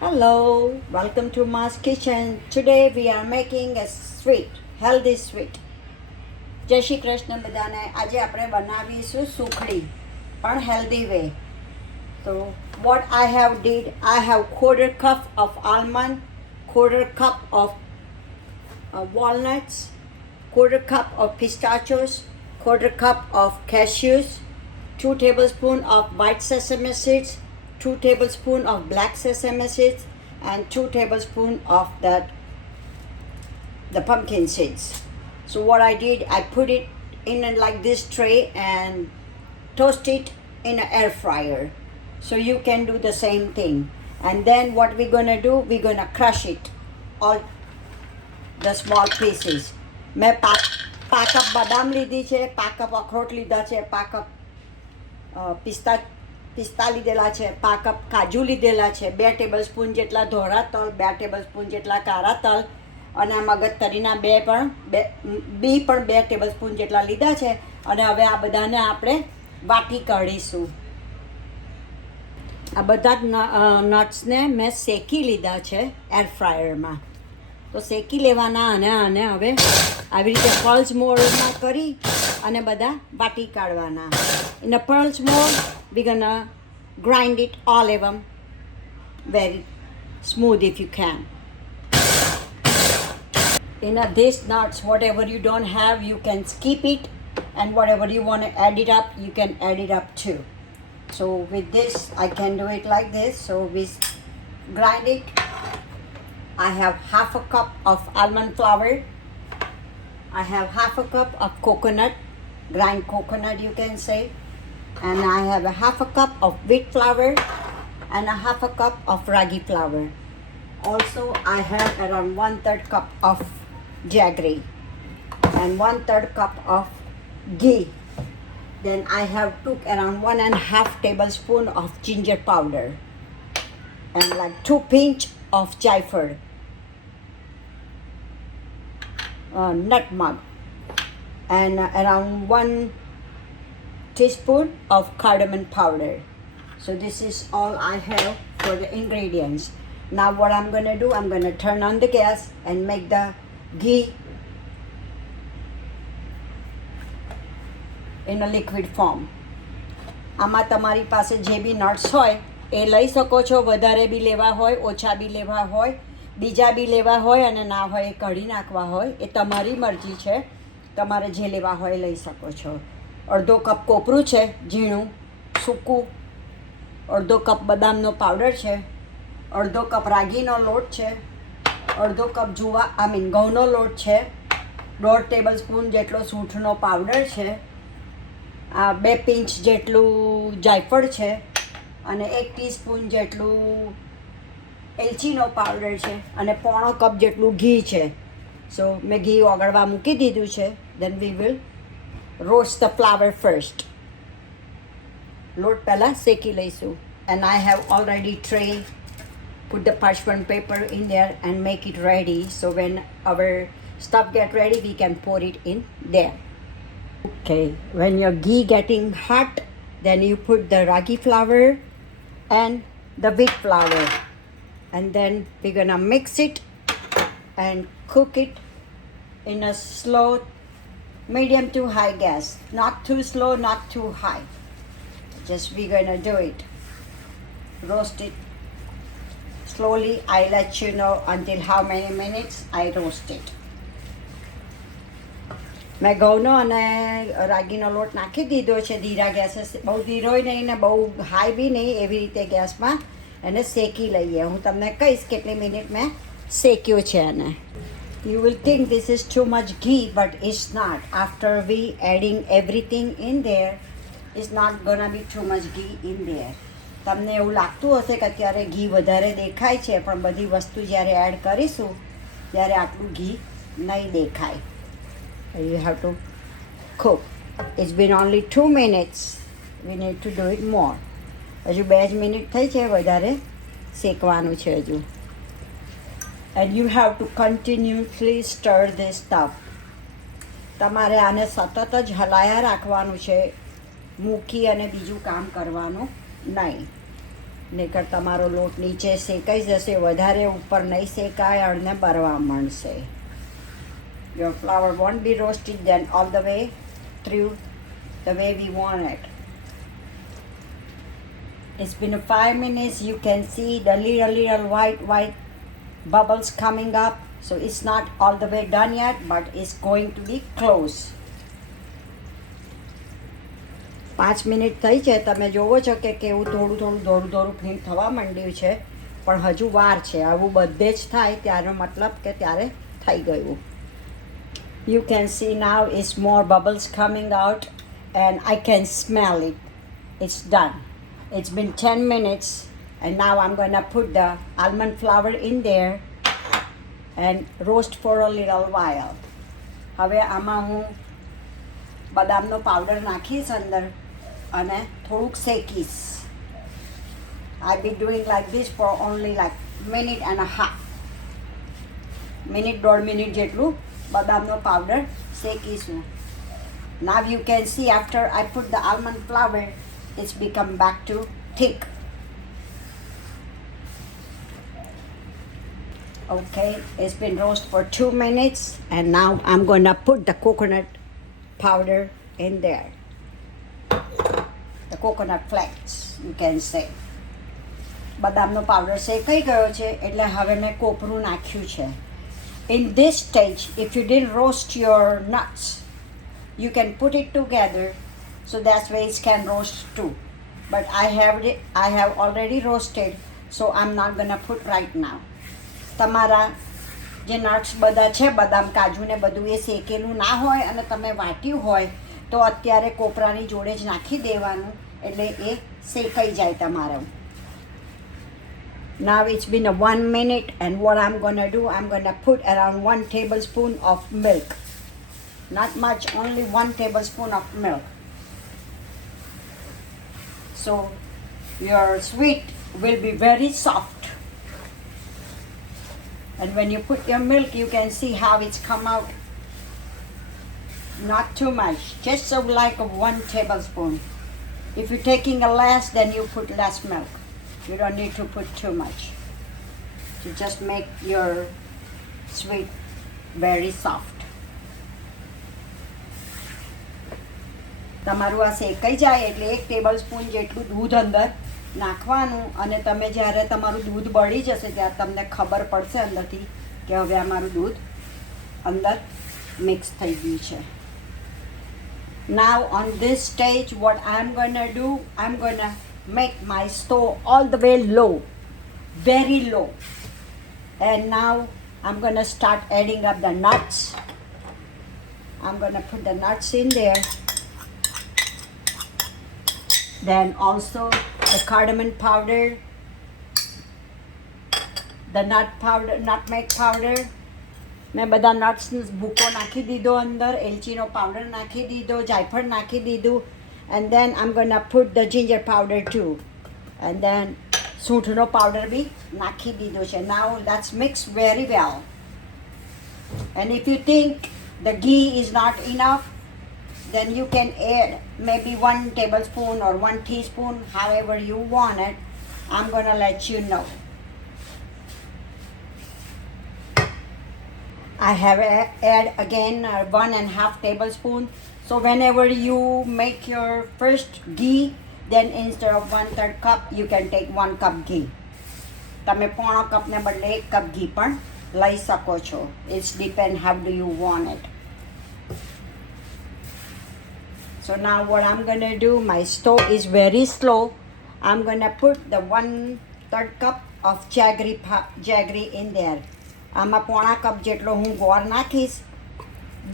Hello, welcome to Ma's Kitchen. Today we are making a sweet, healthy sweet. જય શ્રી કૃષ્ણ બધાને. આજે આપણે બનાવીશું સુખડી પણ healthy way. So what I have did, I have quarter cup of almond, quarter cup of walnuts, quarter cup of pistachios, quarter cup of cashews, 2 tablespoons of white sesame seeds, 2 tablespoons of black sesame seeds, and 2 tablespoons of the pumpkin seeds. So what I did, I put it in like this tray and toast it in an air fryer. So you can do the same thing. And then what we're gonna do, we're gonna crush it, all the small pieces. મેં પાકપ બદામ લીધી છે, પાકપ અખરોટ લીધા છે, પાકપ પિસ્તા લીધેલા છે, પાકપ કાજુ લીધેલા છે, 2 ટેબલસ્પૂન જેટલા ધોળા તલ, 2 ટેબલસ્પૂન જેટલા કાળા તલ અને આ મગજતરીના બી પણ 2 ટેબલસ્પૂન જેટલા લીધા છે. અને હવે આ બધાને આપણે વાટી કાઢીશું. આ બધા નટ્સને મેં શેકી લીધા છે એર ફ્રાયરમાં. તો શેકી લેવાના અને આને હવે આવી રીતે પલ્સ મોડમાં કરી અને બધા વાટી કાઢવાના. In a pulse mode we gonna grind it all of them very smooth if you can. These nuts, whatever you don't have, you can skip it, and whatever you want to add it up, you can add it up too. So with this I can do it like this. So we grind it. I have half a cup of almond flour. I have half a cup of coconut, grind coconut you can say. And I have a half a cup of wheat flour and a half a cup of ragi flour. Also I have around 1/3 cup of jaggery and 1/3 cup of ghee. Then I have took around 1.5 tablespoon of ginger powder and like 2 pinch of jaifar, nutmeg, and around 1 teaspoon of cardamom powder. So this is all I have for the ingredients. Now what I'm going to do, I'm going to turn on the gas and make the ghee in a liquid form. આમાં તમારી પાસે જે બી nuts હોય એ લઈ શકો છો. વધારે બી લેવા હોય, ઓછા બી લેવા હોય, બીજા બી લેવા હોય અને ના હોય એ કાઢી નાખવા હોય, એ તમારી મરજી છે. તમારે જે લેવા હોય લઈ શકો છો. અડધો કપ કોપરું છે ઝીણું સૂકું, અડધો કપ બદામનો પાવડર છે, અડધો કપ રાગીનો લોટ છે, અડધો કપ ઘઉંનો લોટ છે, 1.5 ટેબલસ્પૂન જેટલો સૂંઠનો પાવડર છે, 2 પિંચ જેટલું જાયફળ છે અને 1 ટીસ્પૂન જેટલું એલચીનો પાવડર છે અને 1/4 કપ જેટલું ઘી છે. સો મેં ઘી ઓગળવા મૂકી દીધું છે. Then we will roast the flour first. લોટ પહેલાં શેકી લઈશું. And I have already tray, put the parchment paper in there and make it ready. So when our stuff get ready, we can pour it in there. Okay, when your ghee getting hot, then you put the ragi flour and the wheat flour. And then we're gonna mix it and cook it in a slow medium to high gas. Not too slow, not too high. Just we're gonna do it. Roast it slowly. I'll let you know until how many minutes I roast it. મેં ઘઉંનો અને રાગીનો લોટ નાખી દીધો છે ધીરા ગેસે. બહુ ધીરોય નહીં ને બહુ હાઈ બી નહીં, એવી રીતે ગેસમાં એને શેકી લઈએ. હું તમને કહીશ કેટલી મિનિટ મેં શેક્યો છે એને. You will think this is too much ghee, but it's not. After we adding everything in there, it's not gonna be too much ghee in there. તમને એવું લાગતું હશે કે અત્યારે ઘી વધારે દેખાય છે, પણ બધી વસ્તુ જ્યારે એડ કરીશું ત્યારે આટલું ઘી નહીં દેખાય. You have to cook. It's been only 2 minutes. We need to do it more. હજુ 2 જ મિનિટ થઈ છે, વધારે શેકવાનું છે હજુ. And you have to continuously stir this stuff. તમારે આને સતત જ હલાયા રાખવાનું છે, મૂકી અને બીજું કામ કરવાનું નહીં. નહીંતર તમારો લોટ નીચે શેકાઈ જશે, વધારે ઉપર નહીં શેકાય અને બરવા માંડશે. Your flour won't be roasted then all the way through the way we want it. It's been 5 minutes. You can see the little white bubbles coming up. So it's not all the way done yet, but it's going to be close. 5 minute થઈ છે. તમે જોવો છો કે કેવું થોડું દોરું ફીણ થવા માંડ્યું છે, પણ હજુ વાર છે. આવું બધે જ થાય ત્યારે મતલબ કે ત્યારે થઈ ગયું. You can see now it's more bubbles coming out and I can smell it. It's done. It's been 10 minutes and now I'm going to put the almond flour in there and roast for a little while. હવે આમાં હું બદામનો powder નાખીશ અંદર અને થોડુંક શેકીશ. I'll be doing like this for only like minute and a half. Minute 1.5 minute જેટલું બદામનો powder શેકીશું. Now you can see after I put the almond flour, it's become back to thick. Okay, it's been roasted for 2 minutes and now I'm going to put the coconut powder in there. The coconut flakes, you can say. બદામનો powder શેકાઈ ગયો છે એટલે હવે મેં કોપરું નાખ્યું છે. In this stage, if you didn't roast your nuts, you can put it together, so that's why it can roast too. But I have already roasted, so I'm not gonna put right now. તમારા જે nuts બધા છે, બદામ કાજુ ને બધું એ શેકેલું ના હોય અને તમે વાટ્યું હોય તો અત્યારે કોપરાની જોડે જ નાખી દેવાનું, એટલે એ શેકાઈ જાય તમારું. Now it's been 1 minute and what I'm gonna do, I'm gonna put around 1 tablespoon of milk. Not much, only 1 tablespoon of milk. So your sweet will be very soft. And when you put your milk, you can see how it's come out. Not too much, just so like 1 tablespoon. If you're taking a less, then you put less milk. You don't need to put too much to just make your sweet very soft. તમારું આ શેકાઈ જાય એટલે 1 tablespoon જેટલું દૂધ અંદર નાખવાનું અને તમે જ્યારે તમારું દૂધ બળી જશે ત્યારે તમને ખબર પડશે અંદરથી કે હવે આ મારું દૂધ અંદર મિક્સ થઈ ગયું છે. Now on this stage what I'm going to do, I'm going to make my stove all the way low, very low. And now I'm going to start adding up the nuts. I'm going to put the nuts in there. Then also the cardamom powder, the nutmeg powder. મેં બધા nuts ભૂકો નાખી દીધો અંદર, એલચીનો powder નાખી દીધો, જાયફળ નાખી દીધું. And then I'm gonna put the ginger powder too. And then સૂંઠનો પાવડર બી નાખી દીધો છે. Now let's mix very well. And if you think the ghee is not enough, then you can add maybe 1 tablespoon or 1 teaspoon, however you want it. I'm gonna let you know. I have add again 1.5 tablespoon. So whenever you make your first ghee, then instead of 1/3 cup, you can take 1 cup ghee. તમે પોણો કપને બદલે 1 cup ઘી પણ લઈ શકો છો. It's depend how do you want it. So now what I'm gonna do, my stove is very slow. I'm gonna put the 1/3 cup of jaggery in there. આમાં પોણા કપ જેટલો હું ગોળ નાખીશ.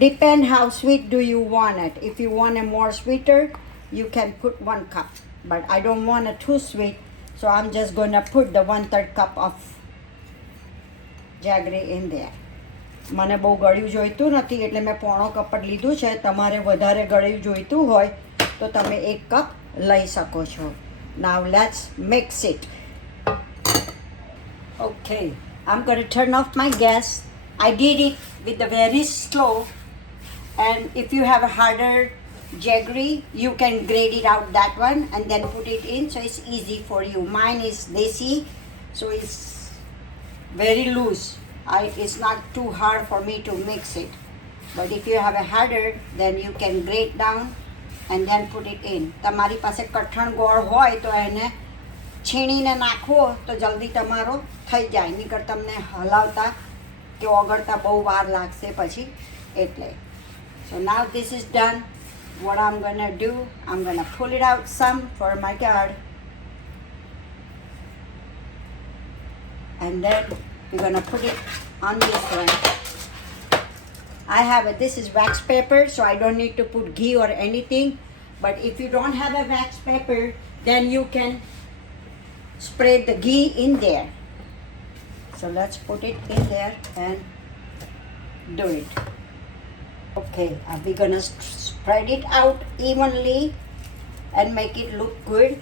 Depend how sweet do you want it. If you want it more sweeter, you can put 1 cup. But I don't want it too sweet, so I'm just gonna put the 1/3 cup of jaggery in there. મને બહુ ગળ્યું જોઈતું નથી એટલે મેં પોણો cup જ લીધું છે. તમારે વધારે ગળ્યું જોઈતું હોય તો તમે 1 કપ લઈ શકો છો. Now let's mix it. Okay, I'm going to turn off my gas. I did it with the very slow, and if you have a harder jaggery, you can grate it out that one and then put it in, so it's easy for you. Mine is desi, so it's very loose. It's not too hard for me to mix it. But if you have a harder, then you can grate down and then put it in. તમારી પાસે કઠણ ગોળ હોય તો એને છીણીને નાખો તો જલ્દી તમારો થઈ જાય, નીકળ તમને હલાવતા કે ઓગળતા બહુ વાર લાગશે પછી એટલે. So now this is done. What I'm gonna do, I'm gonna pull it out some for my card, and then we're gonna put it on this one. This is wax paper, so I don't need to put ghee or anything. But if you don't have a wax paper, then you can spread the ghee in there. So let's put it in there and do it. Okay, we're gonna spread it out evenly and make it look good.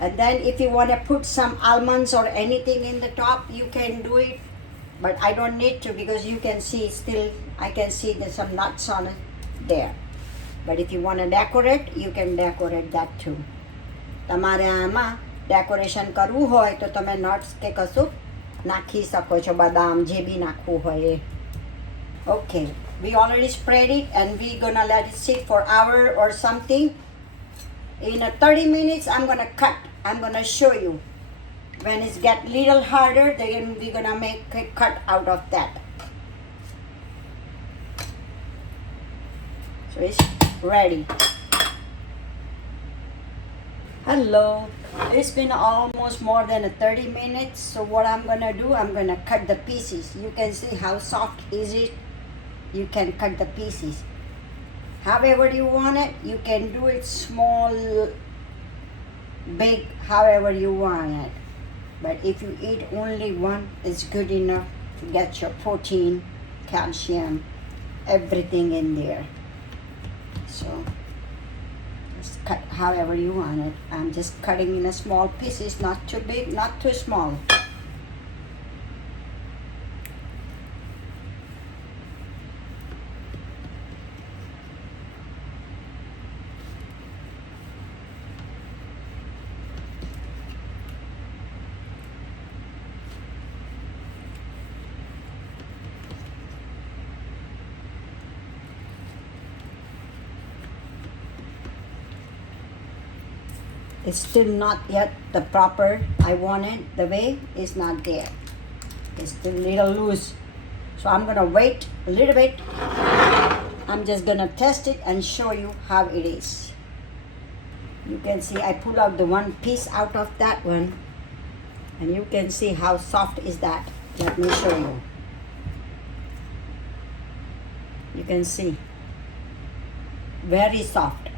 And then if you want to put some almonds or anything in the top, you can do it. But I don't need to, because you can see still, I can see there's some nuts on it there. But if you want to decorate, you can decorate that too. તમારે આમાં decoration કરવું હોય તો તમે nuts કે કશું નાખી શકો છો, બદામ જે બી નાખવું હોય એ. Okay, we already spread it and we're gonna let it sit for an hour or something. In 30 minutes, I'm gonna cut. I'm gonna show you. When it get little harder, then we're gonna make a cut out of that. So it's ready. Hello. It's been almost more than 30 minutes. So what I'm gonna do, I'm gonna cut the pieces. You can see how soft is it. You can cut the pieces however you want it. You can do it small, big, however you want it. But if you eat only one, it's good enough to get your protein, calcium, everything in there. So just cut however you want it. I'm just cutting in a small pieces, not too big, not too small. It's still not yet the proper I want it. The way is not there. It's still a little loose. So I'm gonna wait a little bit. I'm just gonna test it and show you how it is. You can see I pull out the one piece out of that one, and you can see how soft is that. Let me show you. You can see very soft.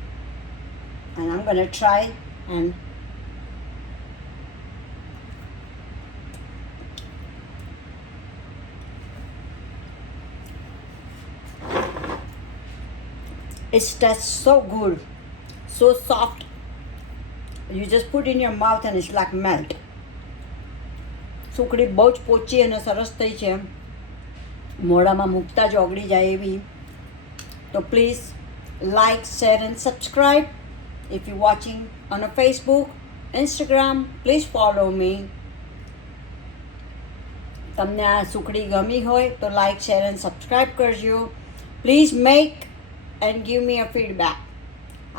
And I'm gonna try and it tastes so good, so soft. You just put in your mouth and it's like melt. સુખડી બહુ જ પોચી અને સરસ થઈ છે, મોઢામાં મૂકતા જ ઓગળી જાય એવી. તો please like, share and subscribe. If you're watching on a Facebook, Instagram, please follow me. તમને આ સુખડી ગમી હોય તો like, share and subscribe કરજો. Please make and give me a feedback.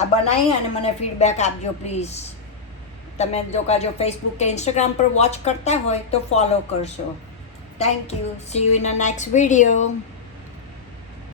આ બનાવી અને મને ફીડબેક આપજો પ્લીઝ. તમે જો ફેસબુક કે ઇન્સ્ટાગ્રામ પર વોચ કરતા હોય તો ફોલો કરશો. Thank you. C you in a next video.